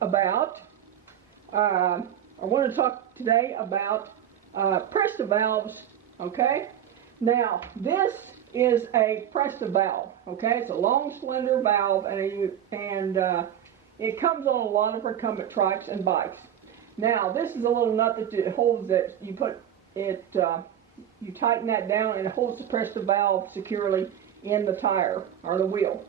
about, I want to talk today about Presta Valves, okay? Now, this is a Presta valve, okay? It's a long, slender valve, and it comes on a lot of recumbent trikes and bikes. Now, this is a little nut that holds it. You put it, you tighten that down, and it holds the Presta valve securely in the tire or the wheel.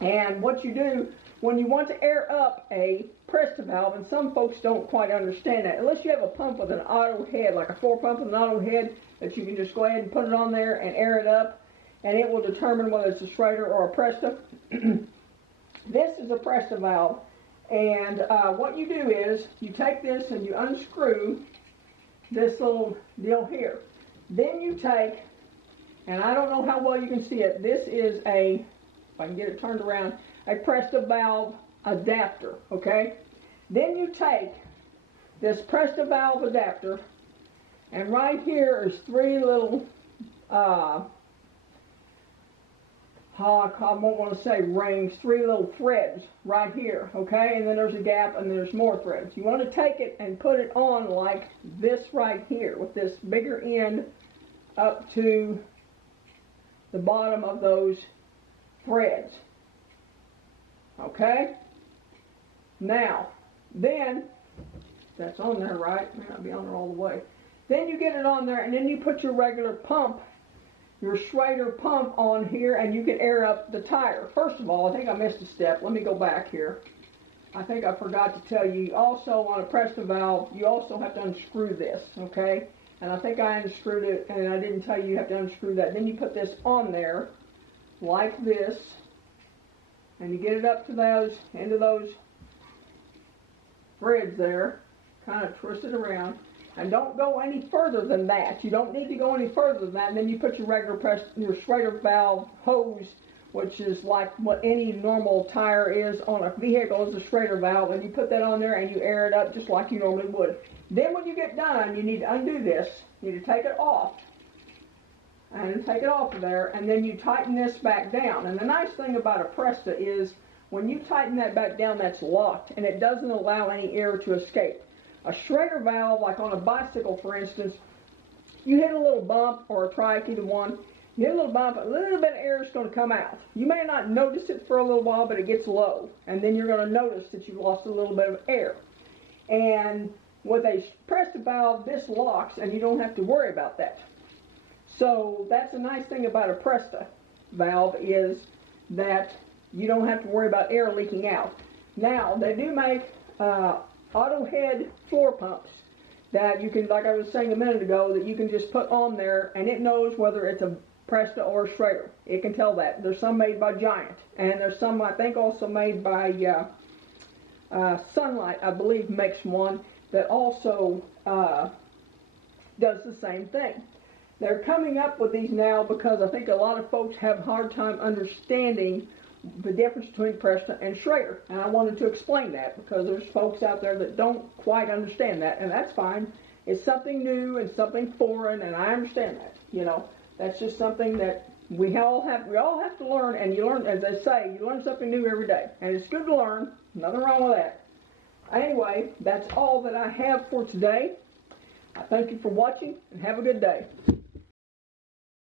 And what you do when you want to air up a Presta valve, and some folks don't quite understand that, unless you have a pump with an auto head, like a 4-pump with an auto head, that you can just go ahead and put it on there and air it up, and it will determine whether it's a Schrader or a Presta. This is a Presta valve, and what you do is you take this and you unscrew this little deal here. Then you take, and I don't know how well you can see it, this is a, if I can get it turned around, a Presta valve adapter, okay? Then you take this Presta valve adapter, and right here is 3 little, I won't want to say rings, 3 little threads right here, okay? And then there's a gap and there's more threads. You want to take it and put it on like this right here, with this bigger end up to the bottom of those threads. Okay? Now, then, that's on there, right? May not be on there all the way. Then you get it on there, and then you put your regular pump, your Schrader pump on here, and you can air up the tire. First of all, I think I missed a step. Let me go back here. I think I forgot to tell you, also on a Presta valve, you also have to unscrew this, okay? And I think I unscrewed it, and I didn't tell you have to unscrew that. Then you put this on there, like this, and you get it up to those, into those threads there, kind of twist it around, and don't go any further than that. You don't need to go any further than that. And then you put your regular your Schrader valve hose, which is like what any normal tire is on a vehicle, is a Schrader valve, and you put that on there and you air it up just like you normally would. Then when you get done, you need to undo this. You need to take it off. And take it off of there, and then you tighten this back down. And the nice thing about a Presta is when you tighten that back down, that's locked, and it doesn't allow any air to escape. A Schrader valve, like on a bicycle for instance, you hit a little bump, or a trike, either one, you hit a little bump, a little bit of air is going to come out. You may not notice it for a little while, but it gets low, and then you're going to notice that you've lost a little bit of air. And with a Presta valve, this locks, and you don't have to worry about that. So that's a nice thing about a Presta valve, is that you don't have to worry about air leaking out. Now, they do make auto head floor pumps that you can, like I was saying a minute ago, that you can just put on there, and it knows whether it's a Presta or a Schrader. It can tell that. There's some made by Giant, and there's some I think also made by Sunlight, I believe, makes one that also does the same thing. They're coming up with these now because I think a lot of folks have a hard time understanding the difference between Presta and Schrader. And I wanted to explain that because there's folks out there that don't quite understand that, and that's fine. It's something new and something foreign, and I understand that. You know, that's just something that we all have to learn, and you learn, as they say, you learn something new every day. And it's good to learn. Nothing wrong with that. Anyway, that's all that I have for today. I thank you for watching, and have a good day.